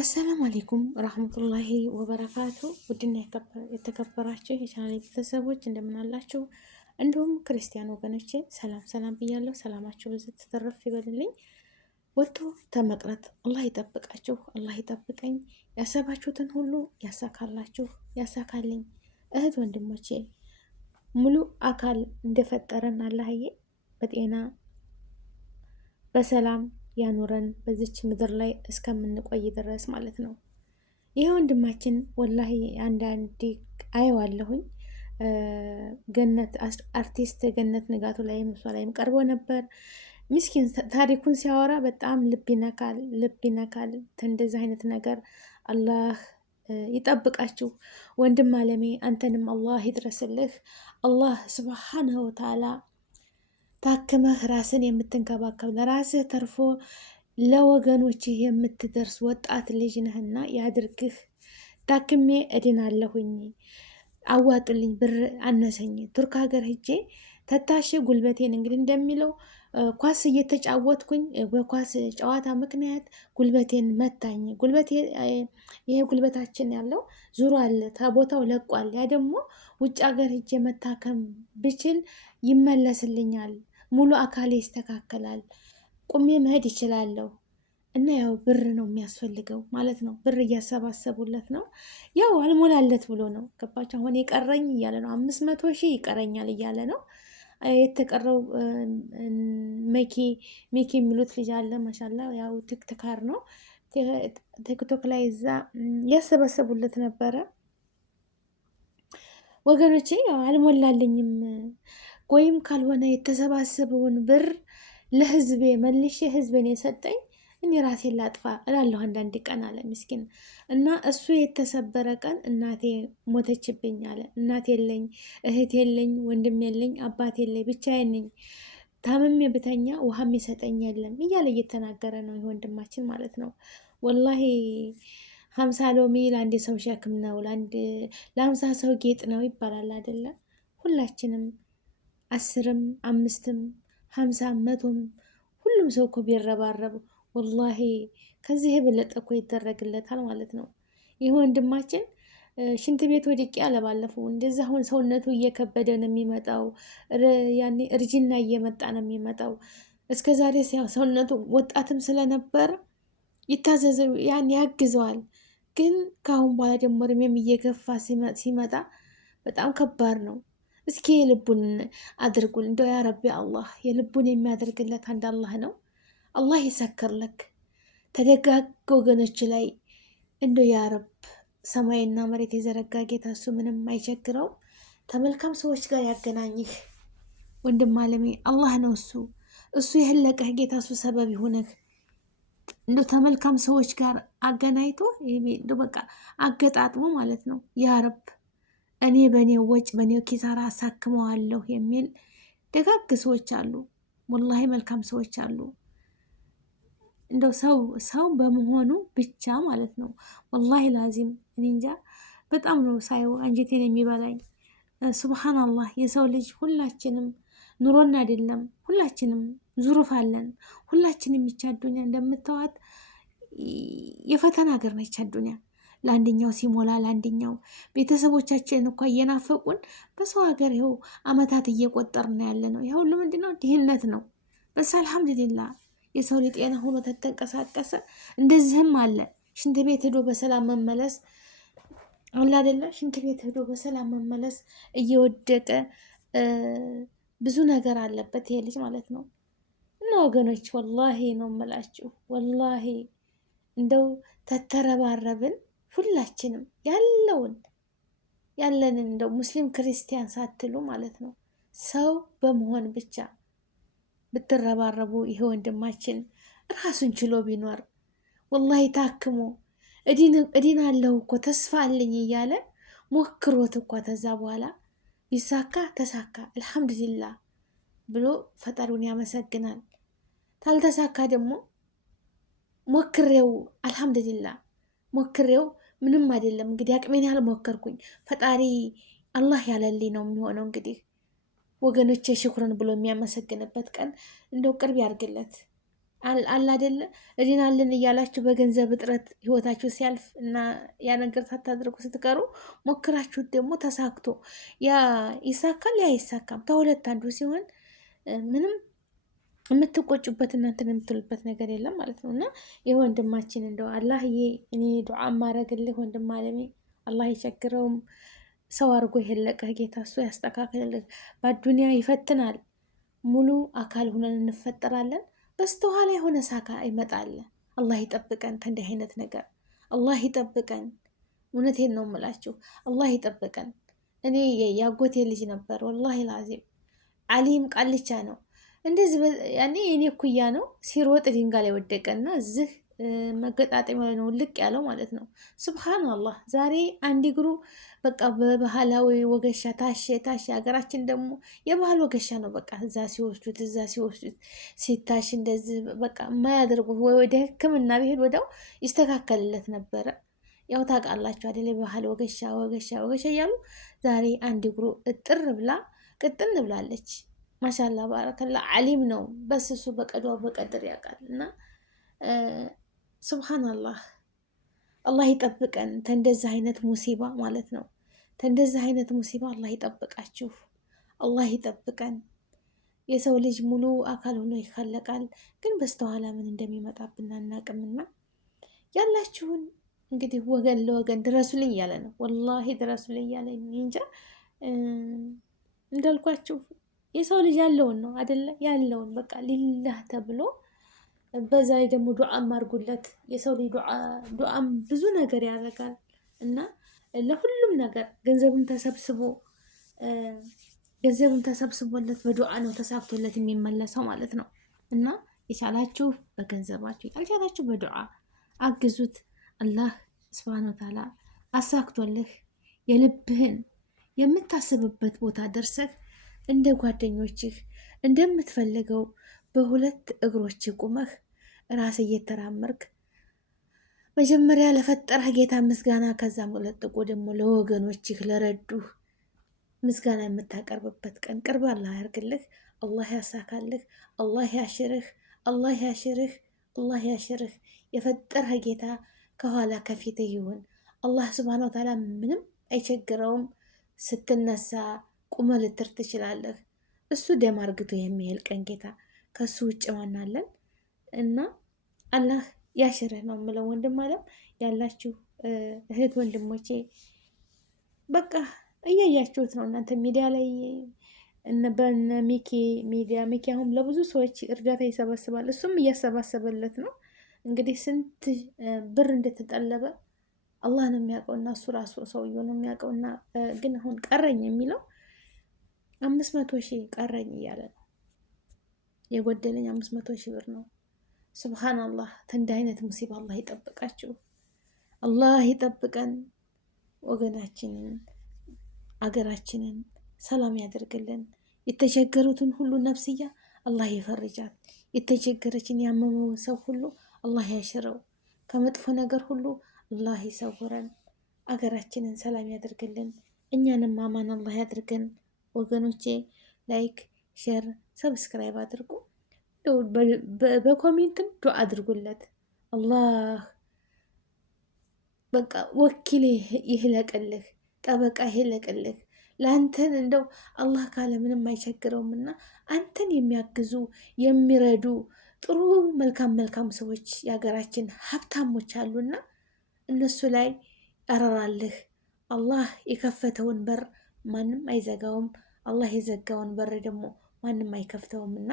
አሰላሙ አሌይኩም ረህመቱላሂ ወበረካቱ። ውድና የተከበራችሁ የቻናሌ ቤተሰቦች እንደምን አላችሁ? እንዲሁም ክርስቲያን ወገኖቼ ሰላም ሰላም ብያለሁ። ሰላማችሁ ብዙ ተተረፍ ይበልልኝ። ወጥቶ ተመቅረት አላህ ይጠብቃችሁ፣ አላህ ይጠብቀኝ። ያሰባችሁትን ሁሉ ያሳካላችሁ፣ ያሳካልኝ። እህት ወንድሞቼ ሙሉ አካል እንደፈጠረን አላህዬ በጤና በሰላም ያኑረን በዚች ምድር ላይ እስከምንቆይ ድረስ ማለት ነው። ይህ ወንድማችን ወላሂ አንዳንዴ አየዋለሁኝ። ገነት አርቲስት ገነት ንጋቱ ላይም እሷ ላይም ቀርቦ ነበር። ምስኪን ታሪኩን ሲያወራ በጣም ልብ ይነካል፣ ልብ ይነካል። እንደዚህ አይነት ነገር አላህ ይጠብቃችሁ ወንድም አለሜ፣ አንተንም አላህ ይድረስልህ። አላህ ስብሓንሁ ወተዓላ ታክመህ ራስን የምትንከባከብ ለራስህ ተርፎ ለወገኖችህ የምትደርስ ወጣት ልጅ ነህና ያድርግህ። ታክሜ እድናለሁኝ፣ አዋጡልኝ፣ ብር አነሰኝ፣ ቱርክ ሀገር ሂጄ ተታሽ ጉልበቴን እንግዲህ እንደሚለው ኳስ እየተጫወትኩኝ በኳስ ጨዋታ ምክንያት ጉልበቴን መታኝ። ይሄ ጉልበታችን ያለው ዙሮ አለ ከቦታው ለቋል። ያ ደግሞ ውጭ ሀገር ሂጄ መታከም ብችል ይመለስልኛል፣ ሙሉ አካሌ ይስተካከላል፣ ቁሜ መሄድ ይችላለሁ። እና ያው ብር ነው የሚያስፈልገው ማለት ነው። ብር እያሰባሰቡለት ነው። ያው አልሞላለት ብሎ ነው። ገባች? አሁን የቀረኝ እያለ ነው። 500,000 ይቀረኛል እያለ ነው። የተቀረው ሜኪ የሚሉት ልጅ አለ። ማሻላ ያው ቲክቶከር ነው። ቲክቶክ ላይ እዛ ያሰበሰቡለት ነበረ። ወገኖቼ ያው አልሞላልኝም፣ ወይም ካልሆነ የተሰባሰበውን ብር ለህዝቤ መልሼ ህዝቤን የሰጠኝ እኔ ራሴን ላጥፋ እላለሁ አንዳንድ ቀን አለ ምስኪን። እና እሱ የተሰበረ ቀን እናቴ ሞተችብኝ አለ። እናት የለኝ፣ እህት የለኝ፣ ወንድም የለኝ፣ አባት የለኝ፣ ብቻዬን ነኝ። ታምሜ ብተኛ ውሃም የሰጠኝ የለም እያለ እየተናገረ ነው ይህ ወንድማችን ማለት ነው። ወላሂ 50 ሎሚ ለአንድ ሰው ሸክም ነው፣ ለ50 ሰው ጌጥ ነው ይባላል አይደለ? ሁላችንም 10ም 5ም 50 100ም ሁሉም ሰው እኮ ቢረባረቡ ወላሂ ከዚህ የበለጠ እኮ ይደረግለታል ማለት ነው። ይህ ወንድማችን ሽንት ቤት ወድቄ አለባለፈው እንደዛ አሁን ሰውነቱ እየከበደ ነው የሚመጣው። ያኔ እርጅና እየመጣ ነው የሚመጣው። እስከ ዛሬ ሰውነቱ ወጣትም ስለነበር ይታዘዘው ያን ያግዘዋል። ግን ከአሁን በኋላ ደግሞ እድሜም እየገፋ ሲመጣ በጣም ከባድ ነው። እስኪ የልቡን አድርጉል እንደው ያ ረቢ አላህ የልቡን የሚያደርግለት አንድ አላህ ነው። አላህ ይሰክርለክ ተደጋግ ወገኖች ላይ እንደው ያ ረብ ሰማይና መሬት የዘረጋ ጌታ እሱ ምንም አይቸግረው። ተመልካም ሰዎች ጋር ያገናኝህ ወንድም አለሜ። አላህ ነው እሱ የህለቀህ ጌታ እሱ ሰበብ ይሁንህ። እንደው ተመልካም ሰዎች ጋር አገናኝቶ እንደው በቃ አገጣጥሞ ማለት ነው። ያ ረብ እኔ በእኔው ወጭ በእኔው ኪሳራ አሳክመዋለሁ የሚል ደጋግ ሰዎች አሉ። ወላሂ መልካም ሰዎች አሉ። እንደው ሰው በመሆኑ ብቻ ማለት ነው። ወላሂ ላዚም እኔ እንጃ በጣም ነው ሳየው አንጀቴን የሚበላኝ። ሱብሃንአላህ የሰው ልጅ ሁላችንም ኑሮን አይደለም ሁላችንም ዙሩፍ አለን። ሁላችንም ይቻዱኛ እንደምታዋት የፈተና ሀገር ነች አዱኛ። ለአንደኛው ሲሞላ ለአንደኛው ቤተሰቦቻችን እኮ እየናፈቁን በሰው ሀገር ይኸው አመታት እየቆጠርን ያለ ነው። ይኸው ሁሉ ምንድነው? ድህነት ነው። በስ አልሐምዱሊላህ የሰው ልጅ ጤና ሆኖ ተንቀሳቀሰ። እንደዚህም አለ ሽንት ቤት ሄዶ በሰላም መመለስ አለ አይደለ? ሽንት ቤት ሄዶ በሰላም መመለስ እየወደቀ ብዙ ነገር አለበት ይሄ ልጅ ማለት ነው። እና ወገኖች ወላሂ ነው የምላችሁ፣ ወላሂ እንደው ተተረባረብን ሁላችንም ያለንን እንደው ሙስሊም ክርስቲያን ሳትሉ ማለት ነው ሰው በመሆን ብቻ ብትረባረቡ ይሄ ወንድማችን ራሱን ችሎ ቢኖር ወላሂ ታክሞ እዲን አለው እኮ ተስፋ አለኝ እያለ ሞክሮት እኮ ተዛ በኋላ ቢሳካ ተሳካ አልሐምዱሊላህ ብሎ ፈጣሪውን ያመሰግናል። ታልተሳካ ደግሞ ሞክሬው አልሐምዱሊላህ ሞክሬው ምንም አይደለም እንግዲህ አቅሜን ያህል ሞከርኩኝ ፈጣሪ አላህ ያለልኝ ነው የሚሆነው እንግዲህ ወገኖቼ ሽኩረን ብሎ የሚያመሰግንበት ቀን እንደው ቅርብ ያርግለት። አለ አይደለ እድናለን እያላችሁ በገንዘብ እጥረት ህይወታችሁ ሲያልፍ እና ያ ነገር ሳታደርጉ ስትቀሩ ሞክራችሁት ደግሞ ተሳክቶ ያ ይሳካል፣ ያ አይሳካም። ከሁለት አንዱ ሲሆን ምንም የምትቆጩበት እናንተን የምትሉበት ነገር የለም ማለት ነው። እና ይህ ወንድማችን እንደው አላህዬ እኔ ዱዓ ማረግልህ ወንድም አለሜ አላህ ይቸግረውም ሰው አድርጎ የለቀህ ጌታ እሱ ያስተካክልልህ። በአዱኒያ ይፈትናል። ሙሉ አካል ሆነን እንፈጠራለን። በስተኋላ የሆነ ሳካ ይመጣል። አላህ ይጠብቀን ከእንዲህ አይነት ነገር አላህ ይጠብቀን። እውነቴን ነው የምላችሁ፣ አላህ ይጠብቀን። እኔ ያጎቴ ልጅ ነበር ወላሂ ላዚም አሊም ቃልቻ ነው እንደዚህ ያኔ የኔ እኩያ ነው። ሲሮጥ ድንጋይ ላይ ወደቀና እዚህ መገጣጠሚያ ላይ ነው ልቅ ያለው ማለት ነው። ሱብሃንአላህ ዛሬ አንድ እግሩ በቃ በባህላዊ ወገሻ ታሸ። ሀገራችን ደግሞ የባህል ወገሻ ነው። በቃ እዛ ሲወስዱት ሲታሽ እንደዚህ በቃ የማያደርጉት ወደ ሕክምና ቢሄድ ወዲያው ይስተካከልለት ነበረ። ያው ታውቃላችሁ አይደል? የባህል ወገሻ እያሉ ዛሬ አንድ እግሩ እጥር ብላ ቅጥን ብላለች። ማሻላ ባረከላ አሊም ነው። በስሱ በቀዷ በቀድር ያውቃል። እና ሱብሃንአላህ አላህ ይጠብቀን ተንደዚህ አይነት ሙሲባ ማለት ነው። ተንደዚህ አይነት ሙሲባ አላህ ይጠብቃችሁ፣ አላህ ይጠብቀን። የሰው ልጅ ሙሉ አካል ሆኖ ይፈለቃል፣ ግን በስተኋላ ምን እንደሚመጣብን አናቅምና ያላችሁን እንግዲህ ወገን ለወገን ድረሱልኝ እያለ ነው። ወላሂ ድረሱልኝ እያለ እንጃ እንዳልኳችሁ የሰው ልጅ ያለውን ነው አደለ? ያለውን በቃ ሊላህ ተብሎ በዛ ደግሞ ዱዓም አድርጉለት። የሰው ልጅ ዱዓም ብዙ ነገር ያደርጋል እና ለሁሉም ነገር ገንዘብም ተሰብስቦለት በዱዓ ነው ተሳክቶለት የሚመለሰው ማለት ነው። እና የቻላችሁ በገንዘባችሁ ያልቻላችሁ በዱዓ አግዙት። አላህ ሱብሃነሁ ወተዓላ አሳክቶልህ የልብህን የምታስብበት ቦታ ደርሰህ እንደ ጓደኞችህ እንደምትፈልገው በሁለት እግሮች ቁመህ ራስ እየተራመርክ መጀመሪያ ለፈጠረህ ጌታ ምስጋና፣ ከዛም ለጥቆ ደግሞ ለወገኖችህ ለረዱህ ምስጋና የምታቀርብበት ቀን ቅርብ አላህ ያርግልህ። አላህ ያሳካልህ። አላህ ያሽርህ። አላህ ያሽርህ። አላህ ያሽርህ። የፈጠረህ ጌታ ከኋላ ከፊትህ ይሁን። አላህ ሱብሃነሁ ወተዓላ ምንም አይቸግረውም። ስትነሳ ቁመ ልትር ትችላለህ። እሱ ደም አርግቶ የሚሄድ ቀን ጌታ ከሱ ውጭ ማናለን? እና አላህ ያሽርህ ነው የምለው። ወንድም አለም ያላችሁ እህት ወንድሞቼ በቃ እያያችሁት ነው እናንተ ሚዲያ ላይ በነ ሚኪ ሚዲያ ሚኪ አሁን ለብዙ ሰዎች እርዳታ ይሰበስባል። እሱም እያሰባሰበለት ነው። እንግዲህ ስንት ብር እንደተጠለበ አላህ ነው የሚያውቀውና እሱ ራሱ ሰውየው ነው የሚያውቀውና ግን አሁን ቀረኝ የሚለው 500,000 ቀረኝ እያለ ነው። የጎደለኝ 500,000 ብር ነው። ሱብሃንአላህ ተንደ አይነት ሙሲባ አላህ ይጠብቃችሁ፣ አላህ ይጠብቀን። ወገናችንን አገራችንን ሰላም ያደርግልን። የተቸገሩትን ሁሉ ነፍስያ አላህ ይፈርጃት። የተቸገረችን ያመመውን ሰው ሁሉ አላህ ያሽረው። ከመጥፎ ነገር ሁሉ አላህ ይሰውረን። አገራችንን ሰላም ያደርግልን። እኛንም አማን አላህ ያድርገን። ወገኖቼ ላይክ፣ ሼር፣ ሰብስክራይብ አድርጉ። በኮሜንትም ዱዓ አድርጉለት። አላህ በቃ ወኪል ይህለቅልህ፣ ጠበቃ ይህለቅልህ። ለአንተን እንደው አላህ ካለ ምንም አይቸግረውም እና አንተን የሚያግዙ የሚረዱ ጥሩ መልካም ሰዎች የሀገራችን ሀብታሞች አሉና እነሱ ላይ ያረራልህ። አላህ የከፈተውን በር ማንም አይዘጋውም። አላህ የዘጋውን በር ደግሞ ማንም አይከፍተውም እና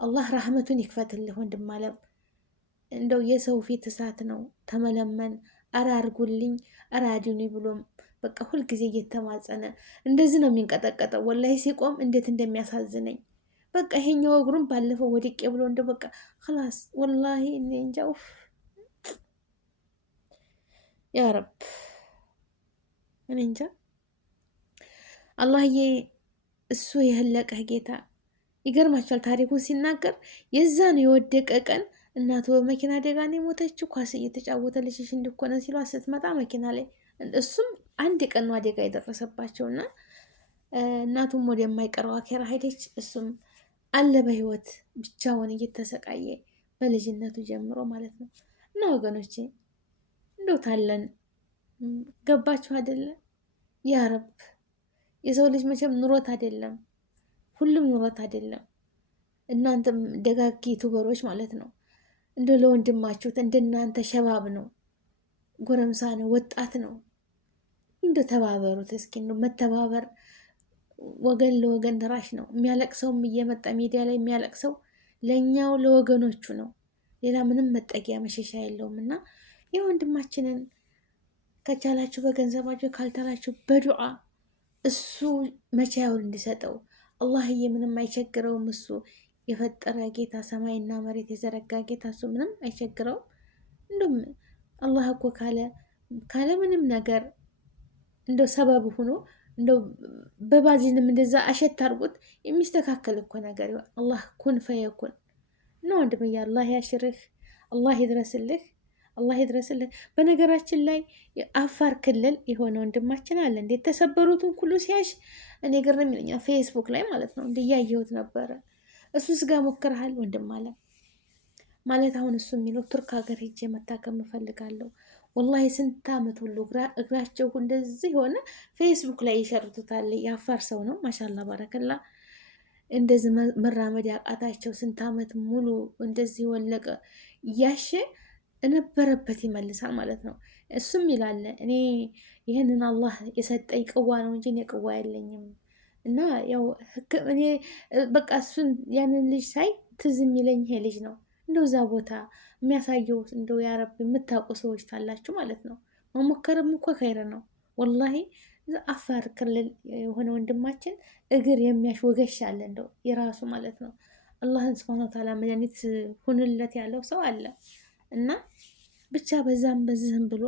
አላህ ረህመቱን ይክፈትልህ ወንድም አለም። እንደው የሰው ፊት እሳት ነው። ተመለመን አረ አርጉልኝ አረ አድኑኝ ብሎም በቃ ሁልጊዜ እየተማጸነ እንደዚህ ነው የሚንቀጠቀጠው። ወላሂ ሲቆም እንዴት እንደሚያሳዝነኝ በቃ ይሄኛው እግሩን ባለፈው ወድቄ ብሎ እንደ በቃ خلاص ወላሂ እኔ እንጃ። ያ ረብ እኔ እንጃ። አላህዬ እሱ የህለቀህ ጌታ ይገርማችኋል። ታሪኩን ሲናገር የዛን የወደቀ ቀን እናቱ በመኪና አደጋ ነው የሞተችው። ኳስ እየተጫወተ ልጅሽ እንድኮነ ሲሏ ስትመጣ መኪና ላይ እሱም አንድ ቀን ነው አደጋ የደረሰባቸውና እናቱም ወደ የማይቀረው አኬራ ሄደች። እሱም አለ በህይወት ብቻውን እየተሰቃየ በልጅነቱ ጀምሮ ማለት ነው። እና ወገኖቼ እንደው ታለን ገባችሁ አይደለ? ያ ረብ የሰው ልጅ መቼም ኑሮት አይደለም፣ ሁሉም ኑሮት አይደለም። እናንተም ደጋግ ዩቱበሮች ማለት ነው እንደው ለወንድማችሁት እንደናንተ ሸባብ ነው፣ ጎረምሳ ነው፣ ወጣት ነው፣ እንደው ተባበሩት እስኪ። እንደው መተባበር ወገን ለወገን ደራሽ ነው። የሚያለቅሰውም እየመጣ ሚዲያ ላይ የሚያለቅሰው ለእኛው ለወገኖቹ ነው። ሌላ ምንም መጠጊያ መሸሻ የለውም። እና የወንድማችንን ከቻላችሁ በገንዘባችሁ ካልተላችሁ በዱዓ እሱ መቻያውን እንዲሰጠው አላህዬ ምንም አይቸግረውም። እሱ የፈጠረ ጌታ ሰማይና መሬት የዘረጋ ጌታ እሱ ምንም አይቸግረውም። እንደም አላህ እኮ ካለ ምንም ነገር እንደው ሰበብ ሆኖ እንደው በባዚንም እንደዛ አሸት አድርጎት የሚስተካከል እኮ ነገር አላህ ኩን ፈየኩን እና ወንድምዬ አላህ ያሽርህ፣ አላህ ይድረስልህ፣ አላህ ይድረስልህ። በነገራችን ላይ አፋር ክልል የሆነ ወንድማችን አለ እንዴት ተሰበሩትን ሁሉ ሲያሽ እኔ ግርም ይለኛል። ፌስቡክ ላይ ማለት ነው እንዲያየሁት ነበረ። እሱ ስጋ ሞክረሃል ወንድም አለ ማለት አሁን እሱ የሚለው ቱርክ ሀገር ሄጄ መታከም እፈልጋለሁ። ወላሂ ስንት ዓመት ሁሉ እግራቸው እንደዚህ የሆነ ፌስቡክ ላይ ይሸርቱታል። የአፋር ሰው ነው ማሻላ ባረከላ። እንደዚህ መራመድ ያቃታቸው ስንት ዓመት ሙሉ እንደዚህ ወለቀ እያሸ እነበረበት ይመልሳል ማለት ነው። እሱም ይላል እኔ ይህንን አላህ የሰጠኝ ቅዋ ነው እንጂ እኔ ቅዋ የለኝም። እና ያው እኔ በቃ እሱን ያንን ልጅ ሳይ ትዝ የሚለኝ ይሄ ልጅ ነው። እንደው እዛ ቦታ የሚያሳየው እንደው ያረብ የምታውቁ ሰዎች ካላችሁ ማለት ነው መሞከርም እኮ ከይረ ነው ወላሂ። አፋር ክልል የሆነ ወንድማችን እግር የሚያሽ ወገሻ አለ እንደው የራሱ ማለት ነው። አላህን ስብሃነ ወተዓላ መድኃኒት ሁንለት ያለው ሰው አለ። እና ብቻ በዛም በዚህም ብሎ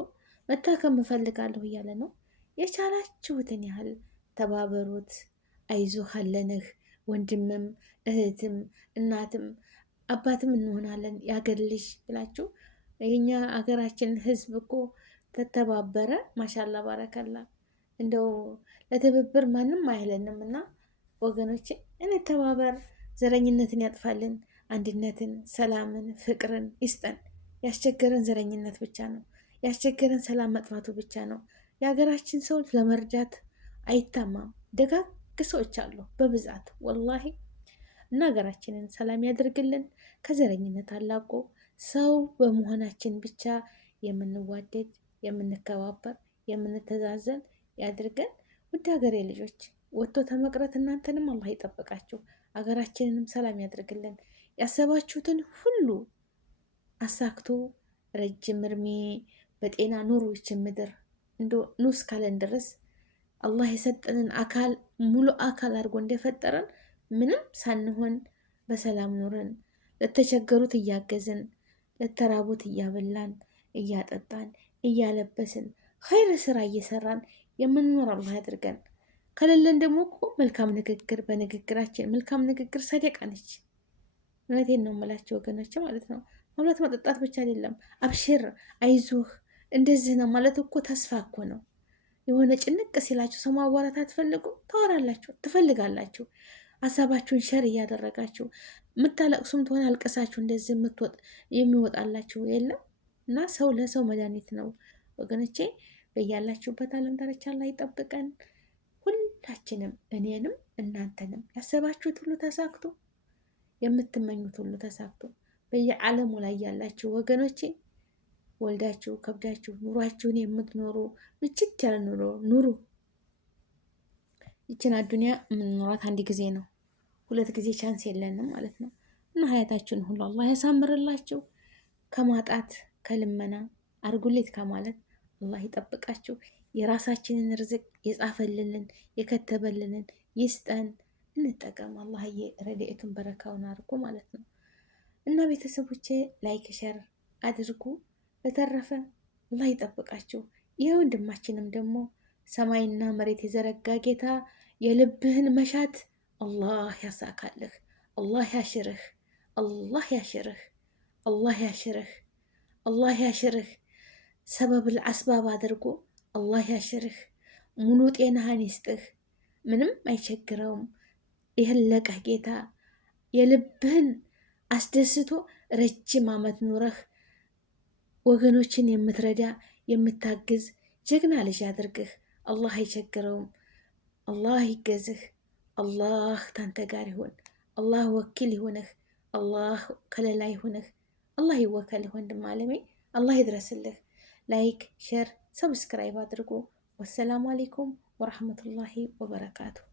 መታከም እፈልጋለሁ እያለ ነው። የቻላችሁትን ያህል ተባበሩት። አይዞህ አለንህ። ወንድምም እህትም እናትም አባትም እንሆናለን የአገር ልጅ ብላችሁ የኛ አገራችን ህዝብ እኮ ተተባበረ ማሻላ ባረከላ። እንደው ለትብብር ማንም አይለንም። እና ወገኖቼ እንተባበር። ዘረኝነትን ያጥፋልን፣ አንድነትን፣ ሰላምን፣ ፍቅርን ይስጠን። ያስቸገረን ዘረኝነት ብቻ ነው። ያስቸገረን ሰላም መጥፋቱ ብቻ ነው። የሀገራችን ሰው ለመርዳት አይታማም። ደጋግ ሰዎች አሉ በብዛት ወላሂ። እና ሀገራችንን ሰላም ያደርግልን። ከዘረኝነት አላቆ ሰው በመሆናችን ብቻ የምንዋደድ፣ የምንከባበር፣ የምንተዛዘን ያድርገን። ውድ ሀገሬ ልጆች ወጥቶ ተመቅረት እናንተንም አላህ ይጠብቃችሁ። ሀገራችንንም ሰላም ያደርግልን። ያሰባችሁትን ሁሉ አሳክቶ ረጅም እርሜ በጤና ኑሩ። ይችን ምድር እንዶ ኑስ ካለን ድረስ አላህ የሰጠንን አካል ሙሉ አካል አድርጎ እንደፈጠረን ምንም ሳንሆን በሰላም ኑረን ለተቸገሩት እያገዝን ለተራቡት እያበላን እያጠጣን እያለበስን ኸይር ስራ እየሰራን የምንኖር አላህ ያድርገን። ከሌለን ደግሞ እኮ መልካም ንግግር በንግግራችን መልካም ንግግር ሰደቃ ነች። እውነቴን ነው የምላቸው ወገኖች ማለት ነው። መብላት መጠጣት ብቻ አይደለም። አብሽር አይዞህ እንደዚህ ነው ማለት እኮ ተስፋ እኮ ነው። የሆነ ጭንቅ ሲላችሁ ሰው ማዋራት አትፈልጉ፣ ታወራላችሁ፣ ትፈልጋላችሁ። ሀሳባችሁን ሸር እያደረጋችሁ የምታለቅሱም ትሆን አልቅሳችሁ እንደዚህ የሚወጣላችሁ የለም። እና ሰው ለሰው መድኃኒት ነው ወገኖቼ። በያላችሁበት ዓለም ዳርቻ ላይ ይጠብቀን ሁላችንም፣ እኔንም እናንተንም። ያሰባችሁት ሁሉ ተሳክቶ የምትመኙት ሁሉ ተሳክቶ በየዓለሙ ላይ ያላችሁ ወገኖቼ ወልዳችሁ ከብዳችሁ ኑሯችሁን የምትኖሩ ምችት ያለ ኑሩ። ይችን አዱኒያ የምንኖራት አንድ ጊዜ ነው፣ ሁለት ጊዜ ቻንስ የለንም ማለት ነው። እና ሀያታችሁን ሁሉ አላህ ያሳምርላችሁ። ከማጣት ከልመና አርጉሌት ከማለት አላህ ይጠብቃችሁ። የራሳችንን ርዝቅ የጻፈልንን የከተበልንን ይስጠን፣ እንጠቀም። አላህዬ ረድኤቱን በረካውን አድርጎ ማለት ነው። እና ቤተሰቦቼ ላይክ ሸር አድርጉ። በተረፈ አላህ ይጠብቃችሁ። ይህ ወንድማችንም ደግሞ ሰማይና መሬት የዘረጋ ጌታ የልብህን መሻት አላህ ያሳካልህ፣ አላህ ያሽርህ፣ አላህ ያሽርህ፣ አላህ ያሽርህ፣ አላህ ያሽርህ። ሰበብ አስባብ አድርጎ አላህ ያሽርህ። ሙሉ ጤናህን ይስጥህ። ምንም አይቸግረውም። የለቀህ ጌታ የልብህን አስደስቶ ረጅም ዓመት ኑረህ ወገኖችን የምትረዳ የምታግዝ ጀግና ልጅ አድርግህ። አላህ አይቸግረውም። አላህ ይገዝህ። አላህ ታንተ ጋር ይሁን። አላህ ወኪል ይሁንህ። አላህ ከለላ ይሁንህ። አላህ ይወከልህ ወንድም አለሜ። አላህ ይድረስልህ። ላይክ፣ ሼር፣ ሰብስክራይብ አድርጉ። ወሰላሙ አሌይኩም ወረሕመቱላሂ ወበረካቱ።